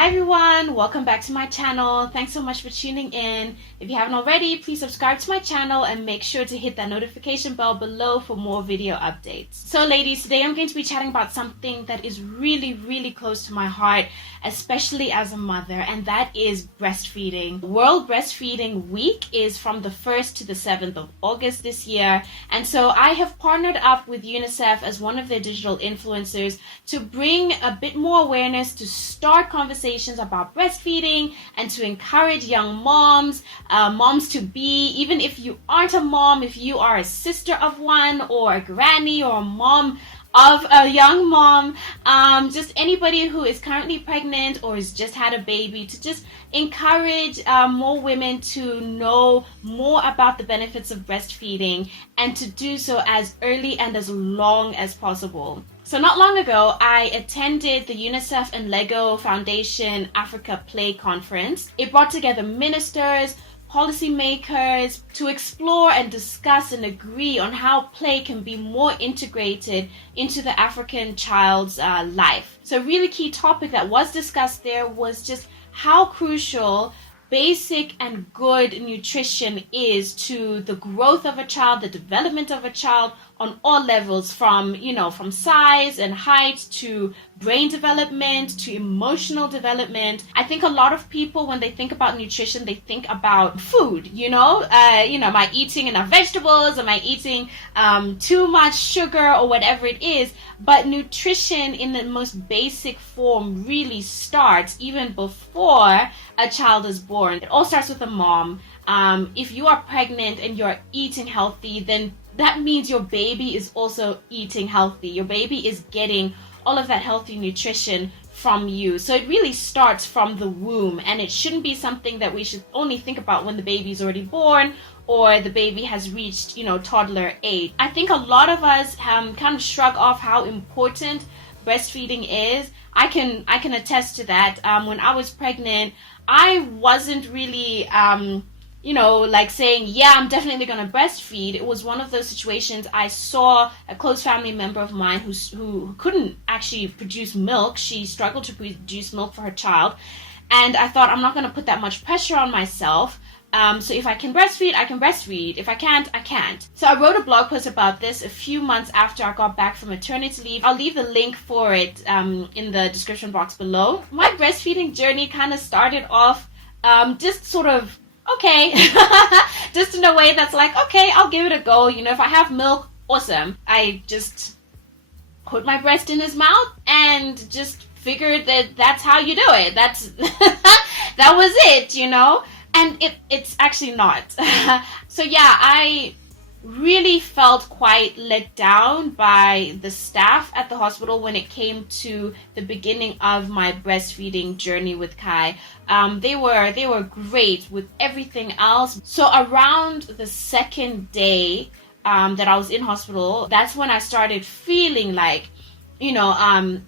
Hi everyone, welcome back to my channel. Thanks so much for tuning in. If you haven't already, please subscribe to my channel and make sure to hit that notification bell below for more video updates. So ladies, today I'm going to be chatting about something that is really close to my heart, especially as a mother, and that is breastfeeding. World Breastfeeding Week is from the 1st to the 7th of August this year, and so I have partnered up with UNICEF as one of their digital influencers to bring a bit more awareness, to start conversations about breastfeeding, and to encourage young moms, moms to be, even if you aren't a mom, if you are a sister of one or a granny or a mom of a young mom, just anybody who is currently pregnant or has just had a baby, to just encourage more women to know more about the benefits of breastfeeding and to do so as early and as long as possible. So not long ago, I attended the UNICEF and Lego Foundation Africa Play Conference. It brought together ministers, policymakers to explore and discuss and agree on how play can be more integrated into the African child's life. So a really key topic that was discussed there was just how crucial basic and good nutrition is to the growth of a child, the development of a child on all levels, from size and height to brain development to emotional development. I think a lot of people, when they think about nutrition, they think about food, am I eating enough vegetables? Am I eating too much sugar or whatever it is? But nutrition in the most basic form really starts even before a child is born. It all starts with a mom. If you are pregnant and you're eating healthy, then that means your baby is also eating healthy. Your baby is getting all of that healthy nutrition from you. So it really starts from the womb, and it shouldn't be something that we should only think about when the baby's already born or the baby has reached, toddler age. I think a lot of us kind of shrug off how important breastfeeding is. I can attest to that. When I was pregnant, I wasn't really saying, yeah, I'm definitely going to breastfeed. It was one of those situations. I saw a close family member of mine who couldn't actually produce milk. She struggled to produce milk for her child. And I thought, I'm not going to put that much pressure on myself. So if I can breastfeed, I can breastfeed. If I can't, I can't. So I wrote a blog post about this a few months after I got back from maternity leave. I'll leave the link for it in the description box below. My breastfeeding journey kind of started off just sort of, okay, just in a way that's like, okay, I'll give it a go. If I have milk, awesome. I just put my breast in his mouth and just figured that that's how you do it. That's that was it, and it's actually not. So yeah, I really felt quite let down by the staff at the hospital when it came to the beginning of my breastfeeding journey with Kai. They were great with everything else. So around the second day that I was in hospital, that's when I started feeling like, I'm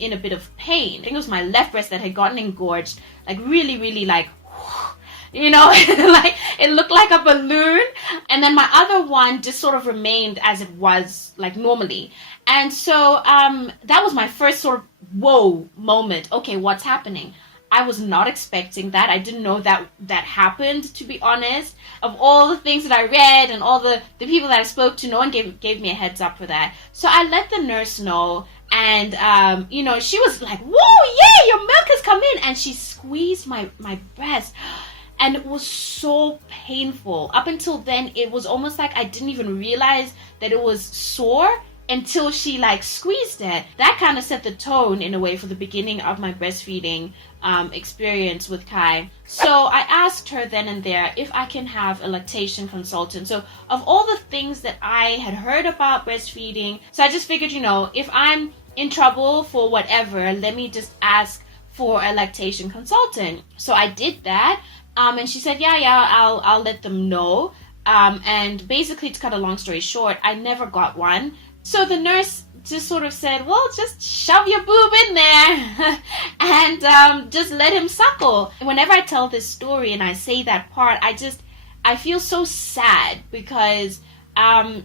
in a bit of pain. I think it was my left breast that had gotten engorged, like really like, like it looked like a balloon, and then my other one just sort of remained as it was, like normally. And so that was my first sort of whoa moment. Okay, what's happening? I was not expecting that. I didn't know that happened, to be honest. Of all the things that I read and all the people that I spoke to, no one gave me a heads up for that. So I let the nurse know, and she was like, whoa, yeah, your milk has come in, and she squeezed my breast. And it was so painful. Up until then, it was almost like I didn't even realize that it was sore until she squeezed it. That kind of set the tone in a way for the beginning of my breastfeeding experience with Kai. So I asked her then and there if I can have a lactation consultant. So of all the things that I had heard about breastfeeding, so I just figured, if I'm in trouble for whatever, let me just ask for a lactation consultant. So I did that. And she said, yeah, I'll let them know. And basically, to cut a long story short, I never got one. So the nurse just sort of said, well, just shove your boob in there and just let him suckle. Whenever I tell this story and I say that part, I feel so sad because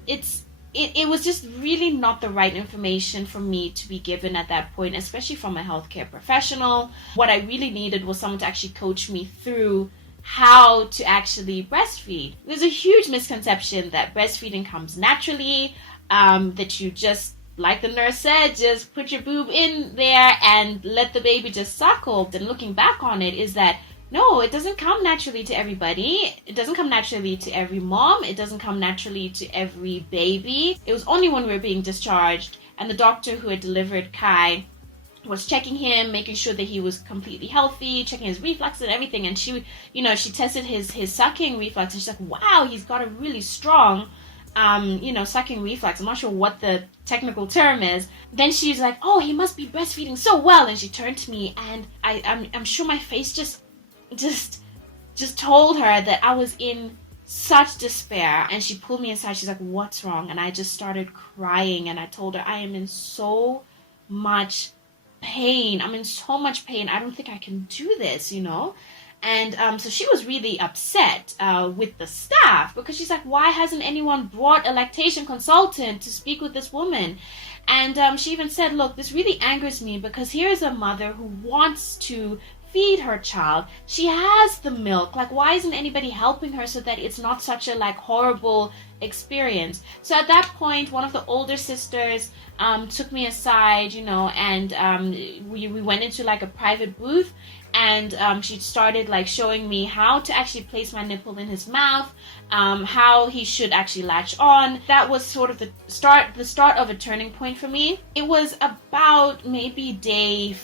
it's it was just really not the right information for me to be given at that point, especially from a healthcare professional. What I really needed was someone to actually coach me through how to actually breastfeed. There's a huge misconception that breastfeeding comes naturally, that you just, like the nurse said, just put your boob in there and let the baby just suckle. And looking back on it is that no, it doesn't come naturally to everybody. It doesn't come naturally to every mom. It doesn't come naturally to every baby. It was only when we were being discharged and the doctor who had delivered Kai was checking him, making sure that he was completely healthy, checking his reflux and everything. And she tested his sucking reflex, and she's like, wow, he's got a really strong, sucking reflex. I'm not sure what the technical term is. Then she's like, oh, he must be breastfeeding so well. And she turned to me, and I'm sure my face just told her that I was in such despair. And she pulled me aside. She's like, what's wrong? And I just started crying, and I told her, I am in so much pain. I'm in so much pain. I don't think I can do this, And so she was really upset with the staff, because she's like, why hasn't anyone brought a lactation consultant to speak with this woman? And she even said, look, this really angers me, because here is a mother who wants to feed her child. She has the milk. Like, why isn't anybody helping her so that it's not such a horrible experience? So at that point, one of the older sisters took me aside, and we went into a private booth, and she started showing me how to actually place my nipple in his mouth, how he should actually latch on. That was sort of the start of a turning point for me. It was about maybe day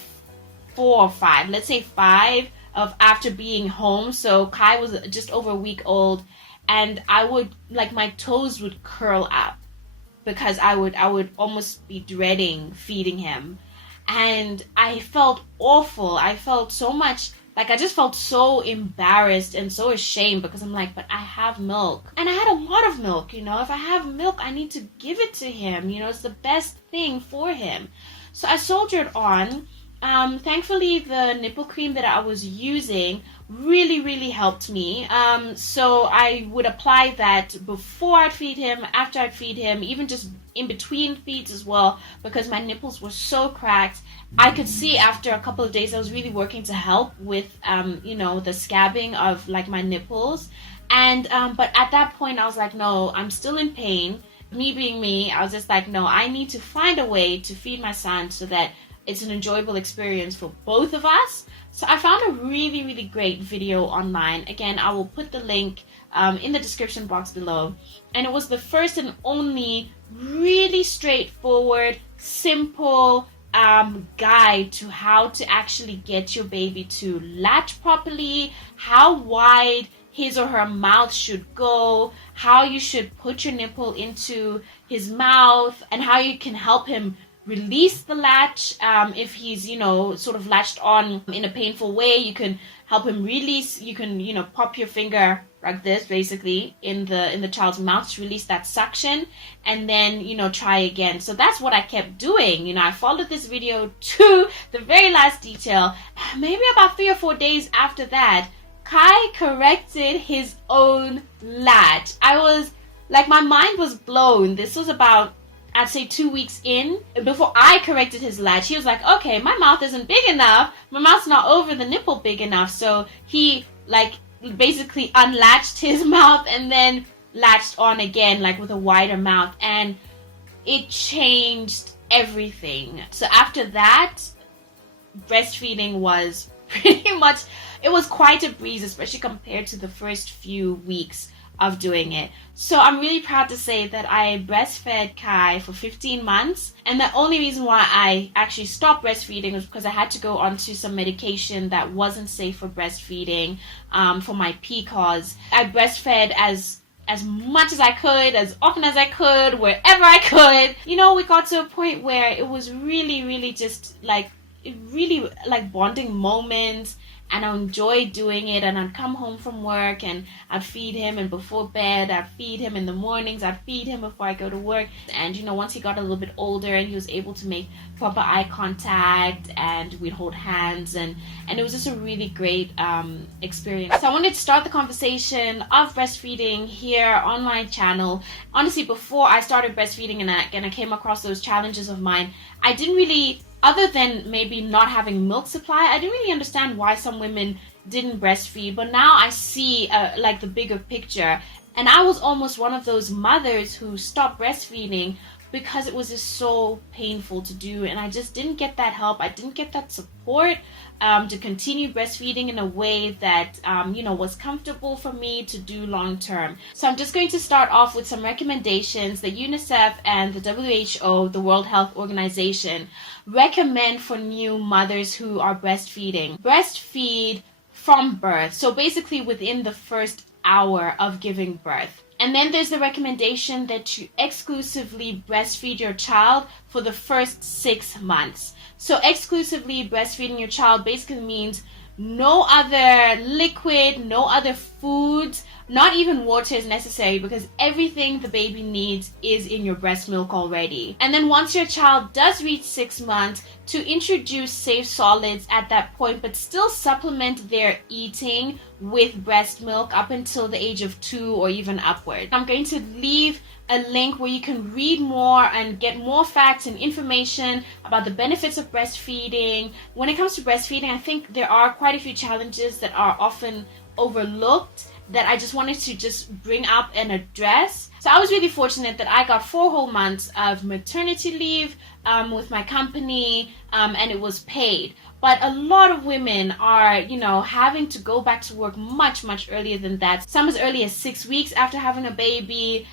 4 or 5, let's say 5 of after being home. So Kai was just over a week old, and I would my toes would curl up because I would almost be dreading feeding him. And I felt awful. I felt so much, I just felt so embarrassed and so ashamed, because I'm like, but I have milk. And I had a lot of milk, If I have milk, I need to give it to him. It's the best thing for him. So I soldiered on. Thankfully, the nipple cream that I was using really, really helped me. So I would apply that before I'd feed him, after I'd feed him, even just in between feeds as well, because my nipples were so cracked. I could see after a couple of days I was really working to help with, the scabbing of my nipples. And, but at that point I was like, no, I'm still in pain. Me being me, I was just like, no, I need to find a way to feed my son so that it's an enjoyable experience for both of us. So I found a really, really great video online. Again, I will put the link in the description box below. And it was the first and only really straightforward, simple guide to how to actually get your baby to latch properly, how wide his or her mouth should go, how you should put your nipple into his mouth, and how you can help him release the latch. If he's sort of latched on in a painful way, you can help him release. You can pop your finger like this basically in the child's mouth to release that suction, and then try again. So that's what I kept doing. I followed this video to the very last detail. Maybe about 3 or 4 days after that, Kai corrected his own latch. I was my mind was blown. This was about, I'd say, 2 weeks in. Before I corrected his latch, he was like, okay, my mouth isn't big enough. My mouth's not over the nipple big enough. So he basically unlatched his mouth and then latched on again, with a wider mouth. And it changed everything. So after that, breastfeeding was pretty much, it was quite a breeze, especially compared to the first few weeks of doing it. So I'm really proud to say that I breastfed Kai for 15 months. And the only reason why I actually stopped breastfeeding was because I had to go onto some medication that wasn't safe for breastfeeding for my PCOS. I breastfed as much as I could, as often as I could, wherever I could. We got to a point where it was really, really just really like bonding moments, and I enjoyed doing it. And I'd come home from work and I'd feed him, and before bed I'd feed him, in the mornings I'd feed him before I go to work. And once he got a little bit older and he was able to make proper eye contact, and we'd hold hands, and it was just a really great experience. So I wanted to start the conversation of breastfeeding here on my channel. Honestly, before I started breastfeeding and I came across those challenges of mine, I didn't really, other than maybe not having milk supply, I didn't really understand why some women didn't breastfeed. But now I see like the bigger picture. And I was almost one of those mothers who stopped breastfeeding because it was just so painful to do, and I just didn't get that help. I didn't get that support to continue breastfeeding in a way that was comfortable for me to do long term. So I'm just going to start off with some recommendations that UNICEF and the WHO, the World Health Organization, recommend for new mothers who are breastfeeding. Breastfeed from birth, so basically within the first hour of giving birth. And then there's the recommendation that you exclusively breastfeed your child for the first 6 months. So exclusively breastfeeding your child basically means no other liquid, no other foods, not even water is necessary, because everything the baby needs is in your breast milk already. And then once your child does reach 6 months, to introduce safe solids at that point, but still supplement their eating with breast milk up until the age of 2 or even upward. I'm going to leave a link where you can read more and get more facts and information about the benefits of breastfeeding. When it comes to breastfeeding, I think there are quite a few challenges that are often overlooked that I just wanted to just bring up and address. So I was really fortunate that I got 4 whole months of maternity leave with my company, and it was paid. But a lot of women are, having to go back to work much, much earlier than that. Some as early as 6 weeks after having a baby,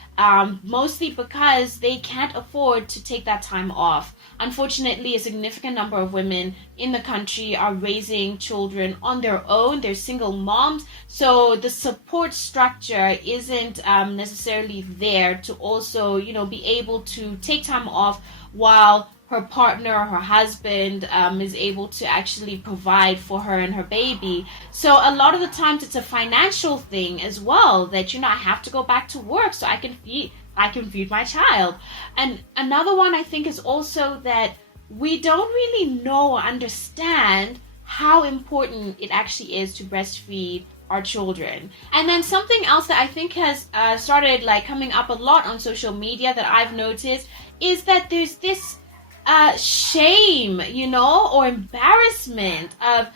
mostly because they can't afford to take that time off. Unfortunately, a significant number of women in the country are raising children on their own. They're single moms. So the support structure isn't necessarily there to also, be able to take time off while her partner or her husband is able to actually provide for her and her baby. So a lot of the times it's a financial thing as well, that I have to go back to work so I can feed my child. And another one I think is also that we don't really know or understand how important it actually is to breastfeed our children. And then something else that I think has started coming up a lot on social media that I've noticed is that there's this shame, or embarrassment of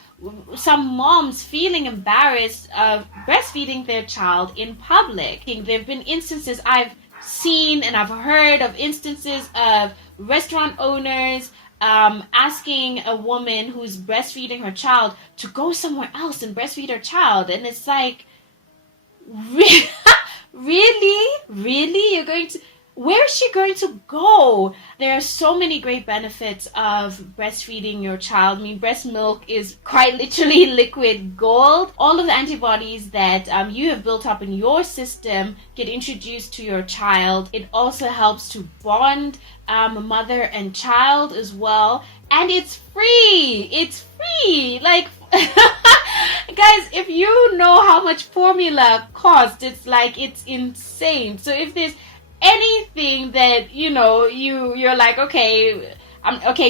some moms feeling embarrassed of breastfeeding their child in public. There have been instances I've seen and I've heard of instances of restaurant owners asking a woman who's breastfeeding her child to go somewhere else and breastfeed her child. And it's like, really? You're going to... Where is she going to go? There are so many great benefits of breastfeeding your child. I mean, breast milk is quite literally liquid gold. All of the antibodies that you have built up in your system get introduced to your child. It also helps to bond mother and child as well. And it's free. It's free. Guys, if you know how much formula costs, it's insane. So if there's anything that you're like, okay,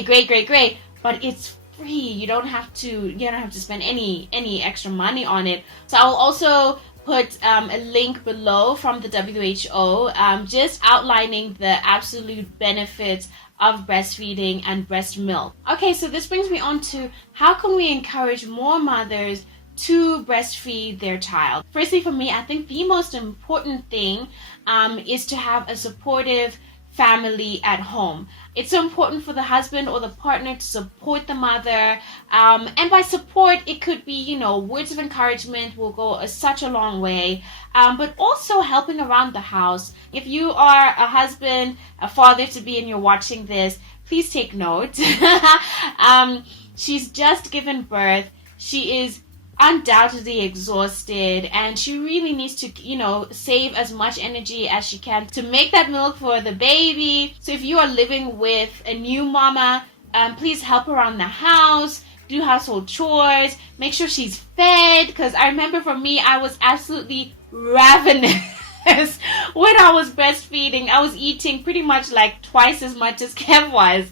great, but it's free. You don't have to spend any extra money on it. So I'll also put a link below from the WHO, just outlining the absolute benefits of breastfeeding and breast milk. Okay, so this brings me on to how can we encourage more mothers to breastfeed their child. Firstly, for me, I think the most important thing is to have a supportive family at home. It's so important for the husband or the partner to support the mother. And by support, it could be, words of encouragement will go such a long way. But also helping around the house. If you are a husband, a father-to-be, and you're watching this, please take note. She's just given birth. She is undoubtedly exhausted, and she really needs to save as much energy as she can to make that milk for the baby. So if you are living with a new mama, Please help her around the house, do household chores, make sure she's fed, because I remember for me, I was absolutely ravenous when I was breastfeeding. I was eating pretty much like twice as much as Kev was.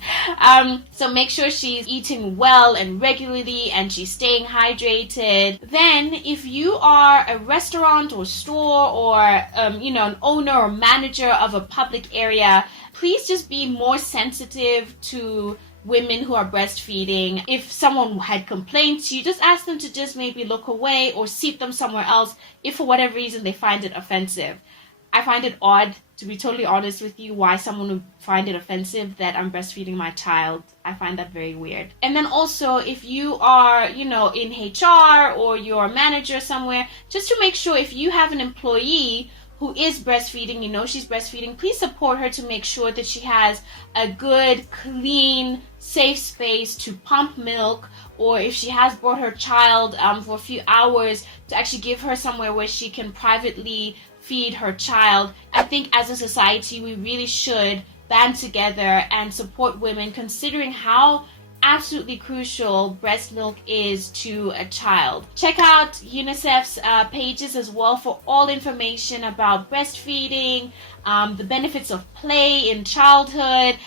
So make sure she's eating well and regularly and she's staying hydrated. Then if you are a restaurant or store or an owner or manager of a public area, please just be more sensitive to women who are breastfeeding. If someone had complaints, you just ask them to just maybe look away or seat them somewhere else if for whatever reason they find it offensive. I find it odd, to be totally honest with you, why someone would find it offensive that I'm breastfeeding my child. I find that very weird. And then also, if you are, in HR or you're a manager somewhere, just to make sure if you have an employee who is breastfeeding, she's breastfeeding, please support her to make sure that she has a good, clean, safe space to pump milk, or if she has brought her child for a few hours, to actually give her somewhere where she can privately feed her child. I think as a society, we really should band together and support women, considering how absolutely crucial breast milk is to a child. Check out UNICEF's pages as well for all information about breastfeeding, the benefits of play in childhood,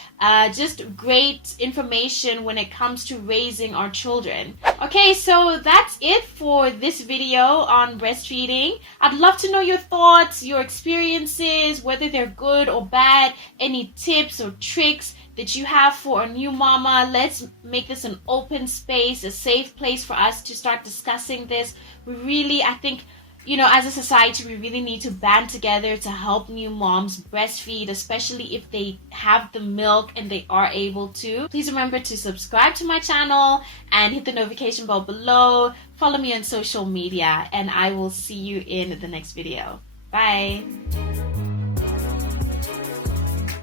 just great information when it comes to raising our children. Okay, so that's it for this video on breastfeeding. I'd love to know your thoughts, your experiences, whether they're good or bad, any tips or tricks that you have for a new mama. Let's make this an open space, a safe place for us to start discussing this. I think, as a society, we really need to band together to help new moms breastfeed, especially if they have the milk and they are able to. Please remember to subscribe to my channel and hit the notification bell below. Follow me on social media, and I will see you in the next video. Bye.